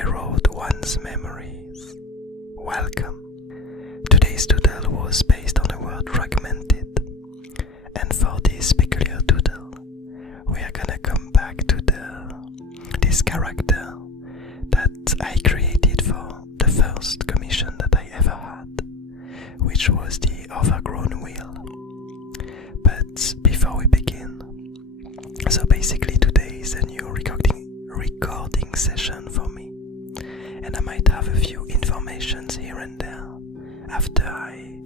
erode one's memories. Welcome. Today's doodle was based on the word fragmented, and for this peculiar doodle, we are gonna come back to this character that I created for the first commission that I ever had, which was the overgrown wheel. But before we begin, so basically today is a new recording session for me, and I might have a few informations here and there after I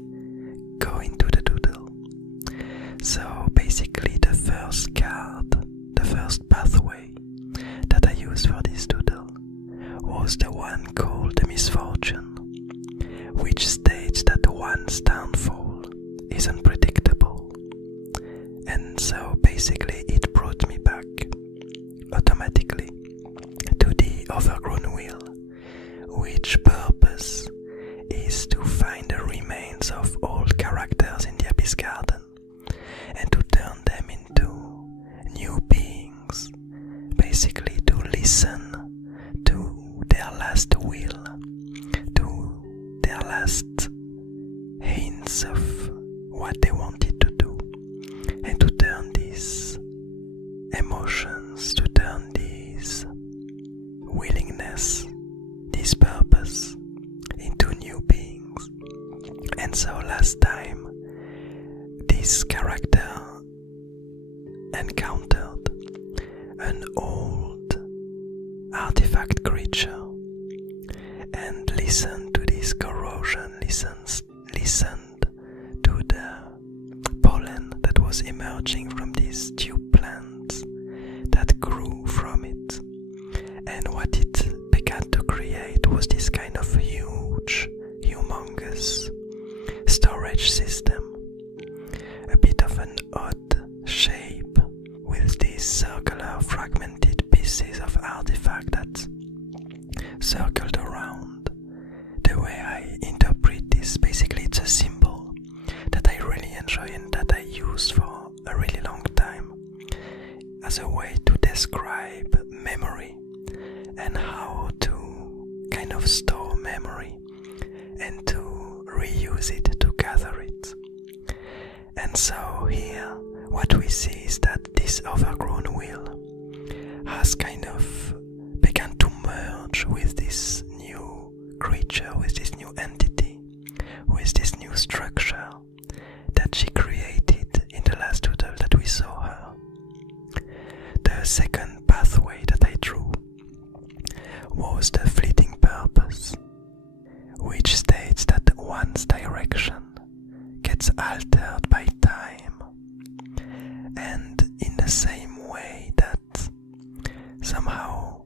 go into the doodle. So basically the first card, the first pathway that I used for this doodle was the one called the misfortune, which states that one's downfall is unpredictable. And so basically it brought me back automatically to the overgrown wheel, which purpose is to find the remains of old characters in the Abyss Garden and to turn them into new beings, basically to listen to their last will, to their last hints of what they wanted to do, and to turn these emotions, to turn these willingness, this purpose into new beings. And so last time this character encountered an old artifact creature and listened to this corrosion, listened to the pollen that was emerging from these tube plants that grew from it. And what it began to create was this kind of huge, humongous storage system, a bit of an odd shape with these circular fragmented pieces of artifact that circled around. The way I interpret this, basically it's a symbol that I really enjoy and that I use for a really long time as a way to describe memory and how to kind of store memory and to reuse it, to gather it. And so here what we see is that this overgrown wheel has kind of begun to merge with this new creature, with this new entity, with this new structure that she created in the last doodle that we saw her. The second pathway that I drew was the fleeting purpose, which states that one's direction gets altered by time, and in the same way that somehow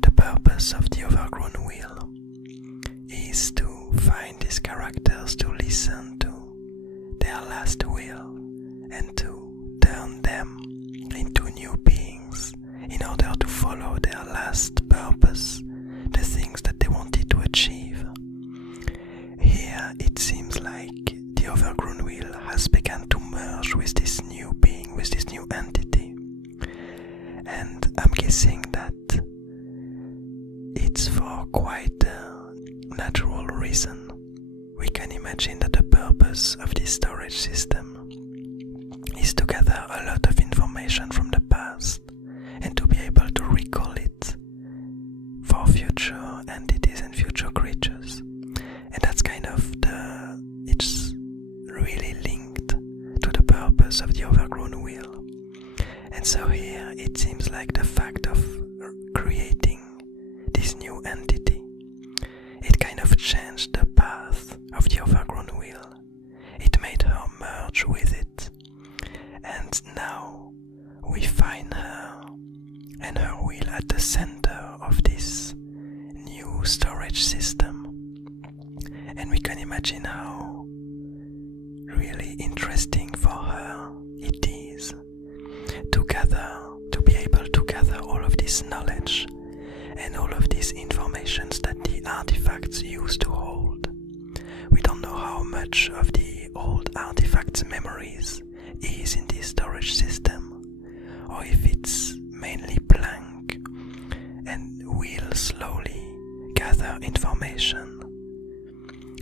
the purpose of the overgrown wheel is to find these characters, to listen to their last will and to turn them into new beings in order to follow their last purpose, the things that they wanted to achieve. Here it seems like the overgrown wheel has begun to merge with this new being, with this new entity, and I'm guessing that it's for quite a natural reason. We can imagine that the purpose of this storage system is to gather a lot of information from the past and to be able to recall it for future entities and future creatures. And that's kind of it's really linked to the purpose of the overgrown wheel. And so here it seems like the fact of creating this new entity, it kind of changed the path of the overgrown wheel. It made her merge with it. And now we find her and her wheel at the center of this new storage system. And we can imagine how really interesting for her it is to be able to gather all of this knowledge and all of these informations that the artifacts used to hold. We don't know how much of the old artifacts' memories is in this storage system, or if it's mainly blank and will slowly gather information.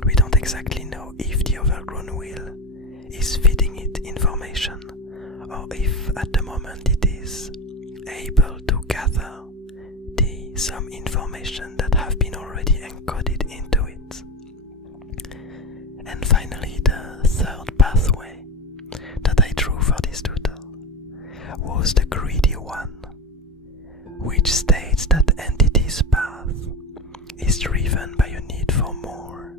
We don't exactly know if the overgrown wheel is feeding it information, or if at the moment it is able to gather some information that have been already encoded into it. And finally, the third pathway that I drew for this doodle was the greedy one, which states that entity's path is driven by a need for more.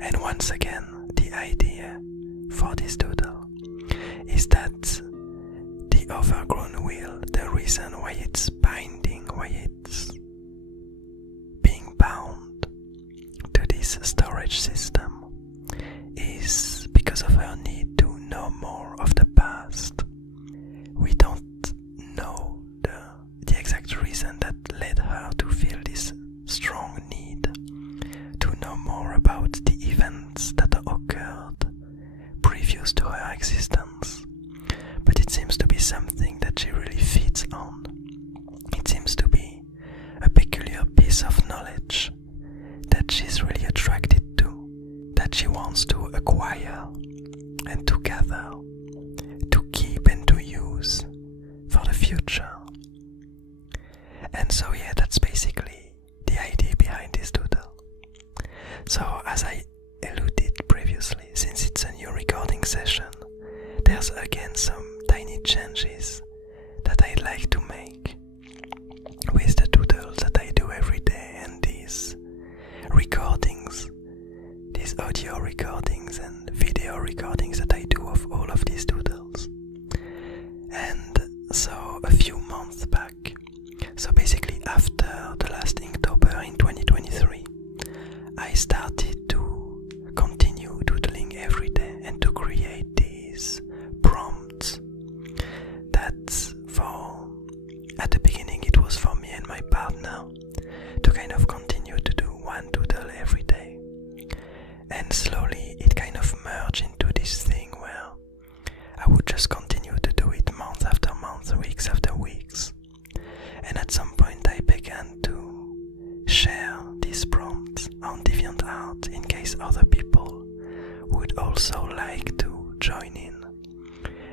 And once again, the idea for this doodle is that the overgrown wheel, the reason why it's binding, why it's being bound to this storage system, is because of her need to know more of the past. We don't know the exact reason that led her to feel this strong need to know more about the events that occurred previous to her existence. But it seems to be something that she really feeds on. It seems to be a peculiar piece of knowledge that she's really attracted to, that she wants to acquire and to gather, to keep and to use for the future. And so yeah, that's basically the idea behind this doodle. So as I alluded previously, since it's a new recording session, there's again some tiny changes that I'd like to make with the doodles that I do every day and these recordings, these audio recordings and video recordings that I do of all of these doodles. And so a few months back, so basically after the last Inktober in 2023, I started to continue doodling every day and to create these prompts that at the beginning it was for me and my partner to kind of continue to do one doodle every day. And slowly it kind of merged into this thing where I would just continue to do it month after month, weeks after weeks. And at some point I began to share these prompts on DeviantArt in case other people would also like to join in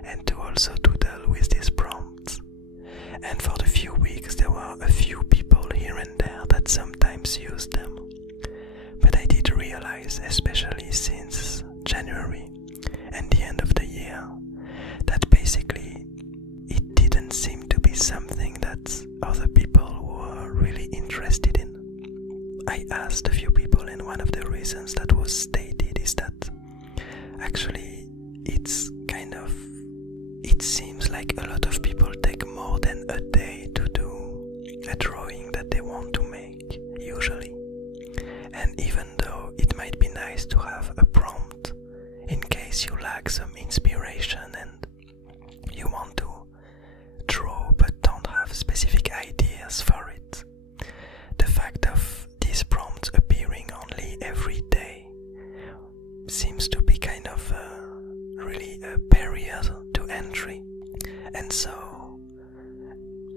and to also doodle with these prompts. And for the few weeks there were a few people here and there that sometimes used them. But I did realize, especially since January and the end of the year, that basically it didn't seem to be something that other people were really interested in. I asked a few people, and one of the reasons that was stated is that actually it seems like a lot of people take more than a day to do a drawing that they want to make, usually. And even though it might be nice to have a prompt in case you lack some inspiration and you want to draw but don't have specific ideas for it, the fact of these prompts appearing only every day seems to be kind of really a barrier to entry. And so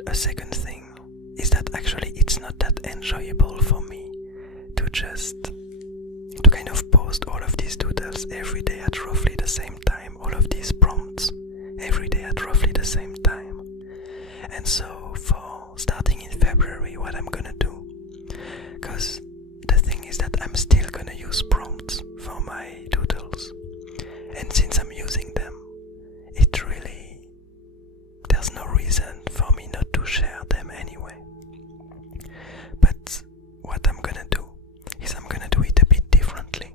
a second thing is that actually it's not that enjoyable for me to kind of post all of these doodles every day at roughly the same time, all of these prompts every day at roughly the same time. And so for starting in February, what I'm gonna do, because the thing is that I'm still gonna use prompts for my doodles, and since I'm using them, there's no reason for me not to share them anyway. But what I'm gonna do is I'm gonna do it a bit differently,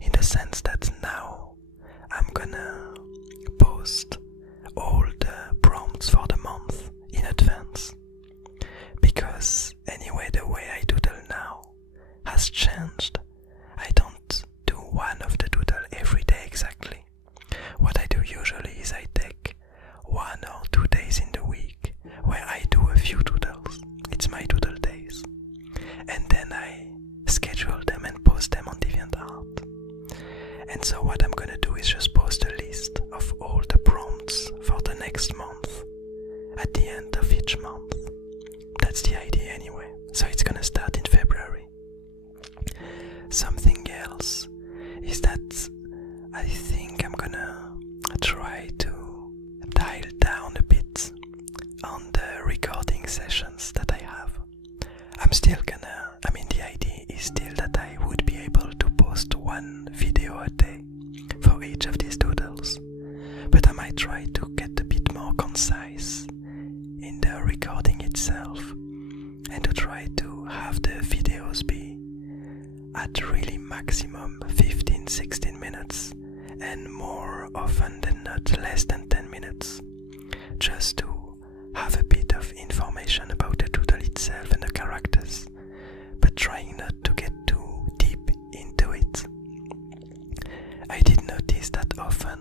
in the sense that now I'm gonna post all the prompts for the month in advance, because anyway the way I doodle now has changed. I don't do one of the doodle every day exactly. What I do usually is I take 1 or 2 days in the week where I do a few doodles. It's my doodle days. And then I schedule them and post them on DeviantArt. And so what I'm gonna do is just post a list of all the prompts for the next month at the end of each month. That's the idea anyway. So it's gonna start in February. something else is that I think I'm gonna try to dial down a bit on the recording sessions that I have. The idea is still that I would be able to post one video a day for each of these doodles, but I might try to get a bit more concise in the recording itself and to try to have the videos be at really maximum 15-16 minutes and more often than not less than 10 minutes, just to have a bit of information about the doodle itself and the characters, but trying not to get too deep into it. I did notice that often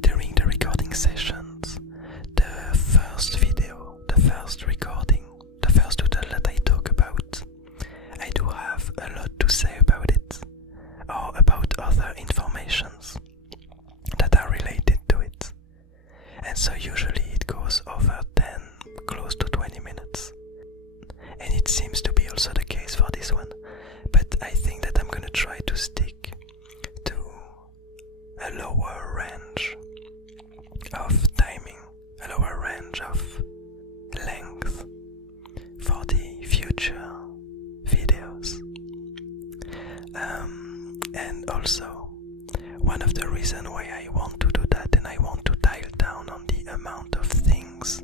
during the recording sessions, the first video, the first recording, the first doodle that I talk about, I do have a lot to say about it, or about other informations that are related to it. And so usually it goes over 10, close to 20 minutes. And it seems to be also the case for this one. But I think that I'm gonna try to stick to a lower range of timing, a lower range of length for the future videos. And also, one of the reasons why I want to do that and I want to dial down on the amount of things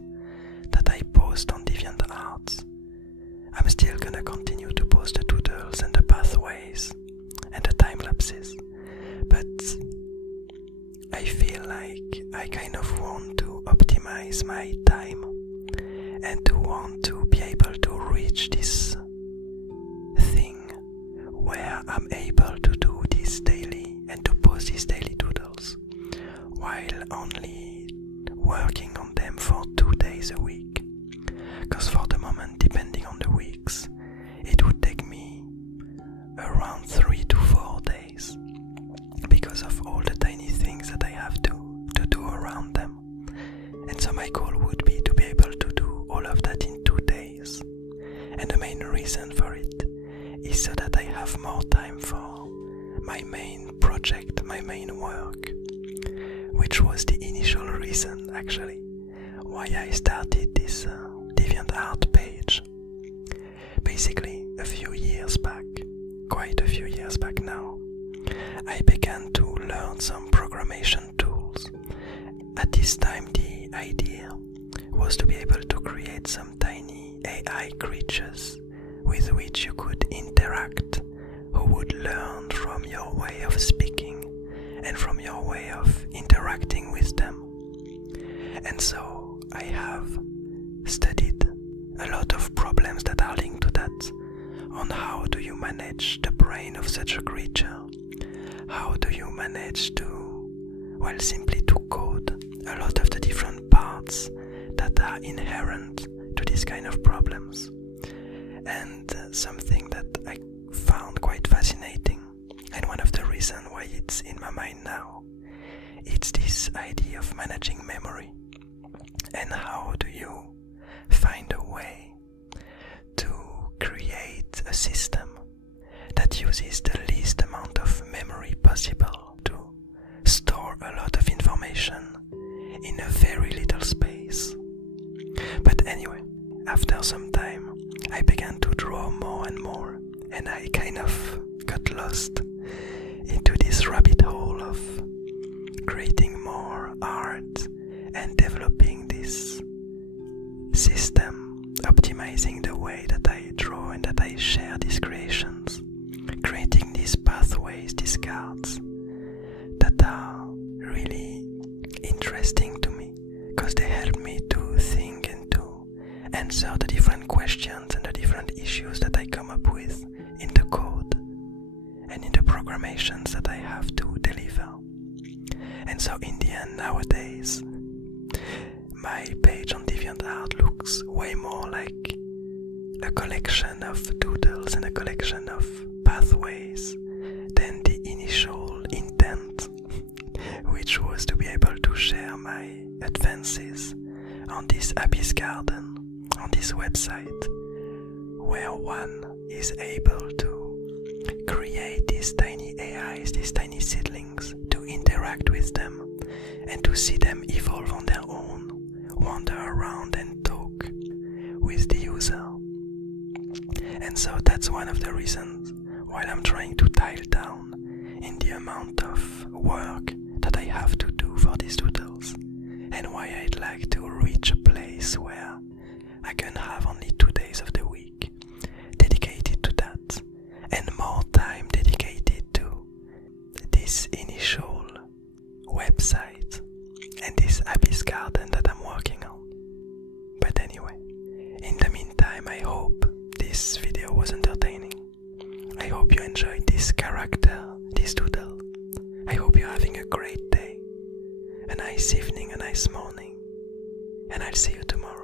that I post on DeviantArt, I'm still gonna continue to post the doodles and the pathways and the time lapses, but I feel like I kind of want to optimize my time and to want to be able to reach this thing where I'm able to do this daily and to post these daily doodles while only working on them for 2 days a week. Because for the moment, depending on the weeks, it would take me around 3 to 4 days because of all the tiny things that I have to do around them. And so my goal would be to be able to do all of that in 2 days. And the main reason for it is so that I have more time for my main project, my main work, which was the initial reason actually why I started this DeviantArt page. Basically, a few years back, quite a few years back now, I began to learn some programmation tools. At this time, the idea was to be able to create some tiny AI creatures with which you could interact, who would learn from your way of speaking and from your way of interacting with them. And so I have studied a lot of problems that are linked to that, on how do you manage the brain of such a creature, how do you manage to, well, simply to code a lot of the different parts that are inherent to this kind of problems. And something that I found quite fascinating, and one of the reasons why it's in my mind now, it's this idea of managing memory. And how do you find a way to create a system that uses the least amount of memory possible to store a lot of information in a very little space? But anyway, after some time, I began to draw more and more, and I kind of got lost into this rabbit hole of creating more art and developing this system, optimizing the way that I draw and that I share these creations, creating these pathways, these cards that are really interesting to me because they help me to think and to answer the different questions and the different issues that I come up with in the code and in the programations that I have to deliver. And so in the end, nowadays, my page on DeviantArt looks way more like a collection of doodles and a collection of pathways than the initial intent, which was to be able to share my advances on this Abyss Garden, on this website, where one is able to create these tiny AIs, these tiny seedlings, to interact with them and to see them evolve on their own, wander around and talk with the user. And so that's one of the reasons why I'm trying to dial down in the amount of work that I have to do for these doodles, and why I'd like to reach a place where I can have only 2 days of the week dedicated to that, and more time dedicated to this initial website and this Abyss Garden that I'm working on. But anyway, in the meantime, I hope this video was entertaining. I hope you enjoyed this character, this doodle. I hope you're having a great day, a nice evening, a nice morning, and I'll see you tomorrow.